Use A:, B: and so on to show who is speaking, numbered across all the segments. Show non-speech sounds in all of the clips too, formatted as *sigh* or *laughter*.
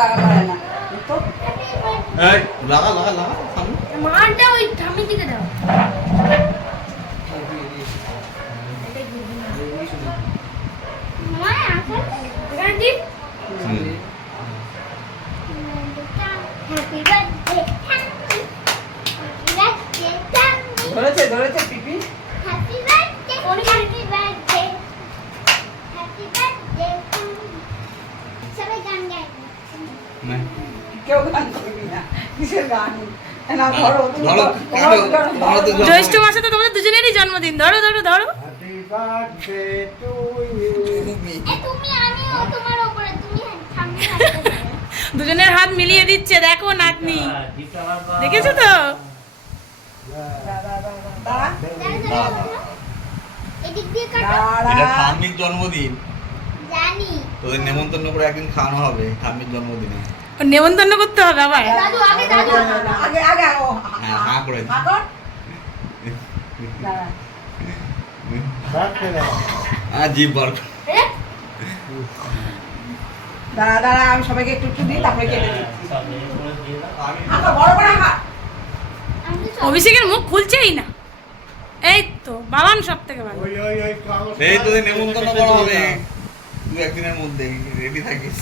A: লাগাতে পারে না। তো?
B: এই লাগা লাগা লাগা
C: মারটা ওই ঠাম্মির দিকে দাও। মা এখন
A: কেউ গান করবি না। কিসের গান।
D: জ্যৈষ্ঠ মাসে তো তোমাদের দুজনেরই জন্মদিন। ধরো ধরো ধরো।
E: হ্যাপি বার্থডে টু ইউ
C: এ তুমি আমি ও তোমার উপরে তুমি ঠাম্মি হাতে *laughs*
D: দুজনের হাত মিলিয়ে দিচ্ছে দেখো নাতনি। দেখেছ তো?
B: জন্মদিন।
C: জানি।
B: তোদের নেমন্তন্ন করে একদিন খাওয়ানো হবে ঠাম্মির জন্মদিনে।
D: নেমন্তন্ন করতে হবে আবার?
C: দাদু আগে দাদু।
A: আগে আগে ও
B: হ্যাঁ, হা করে দিই।
E: বার্থডে
B: হ্যাঁ বার
A: দাঁড়া দাঁড়া আমি সবাইকে একটু একটু দিই তারপরে কেটে
C: সব-
D: অভিষেকের মুখ খুলছেই না। এই তো বাবান সব থেকে ভালো।
E: ওই ওই ওই কাগজ
B: এই তোদের নেমন্তন্ন করা হবে। দু একদিনের মধ্যে রেডি থাকিস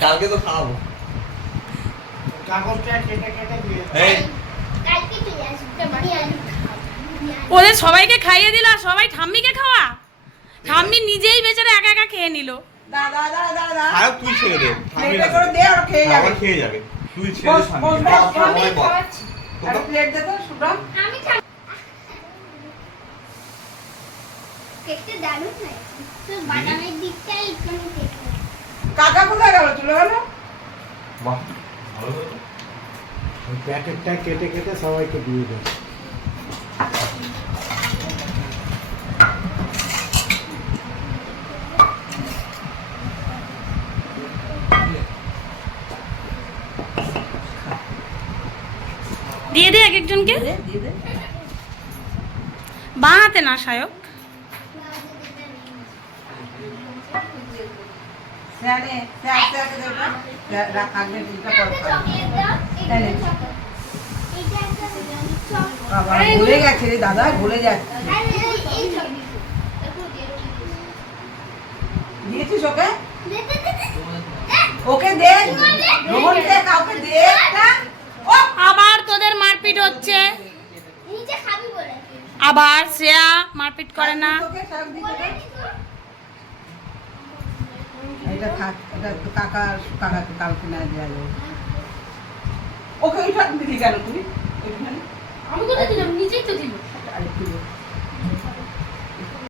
B: কালকে তো খাওয়াবো।
E: কাগজটা কেটে কেটে দিয়ে দাও।
B: এই।
C: কালকে তুই আসবে বাড়ি আসবে।
D: ওদের সবাইকে খাইয়ে দিল আর সবাই ঠাম্মিকে খাওয়া? ঠাম্মি নিজেই বেচারা একা একা খেয়ে নিল।
B: তুই ছেড়ে দে।
A: খেয়ে যাবে।
B: খেয়ে যাবে। তুই ছেড়ে
A: বস,
B: দে
A: বস,
B: ঠাম্মি
A: বস,
B: খাওয়া
C: আমি
B: সময় বল।
C: খাওয়াচ্ছি
A: একটা প্লেট দে তো সুব্রম
C: আমি খাব কেকটা দারুণ হয়েছে। তো বাদামের দিকটাই একটু কেক
A: কাকা কোথায় গেল? চলে গেল?
B: বাহ ভালো তো।
E: ওই প্যাকেটটা কেটে কেটে সবাইকে দিয়ে দেয়
D: দিয়ে দে এক একজনকে।
A: দে দিয়ে দে।
D: বাঁ হাতে না সায়ক
A: স্যানে স্যার স্যারকে দে ওটা স্যার, রাখ আগে দুটো পর
C: একটা
A: খা।
C: চকলেট
A: বাবা ভুলে গেছে রে দাদা ভুলে যাচ্ছে। দিয়েছিস ওকে? ওকে দে। রোহনকে কাউকে দে একটা ও!
D: আবার তোদের মারপিট হচ্ছে।
C: নিচে খাবি বলে।
D: আবার শ্রেয়া মারপিট করে না
A: তোকে সব দিতে
C: বলে
A: দে।
C: নি তো
A: এটা থাক এটা তো কাকা কাকাকে কালকে না দেওয়া যাবে। ওকে ওইটা দিলি কেন তুমি ওইখানে?
C: আমি কোথায় দিলাম? নিজেই তো দিল।
A: আরেকটু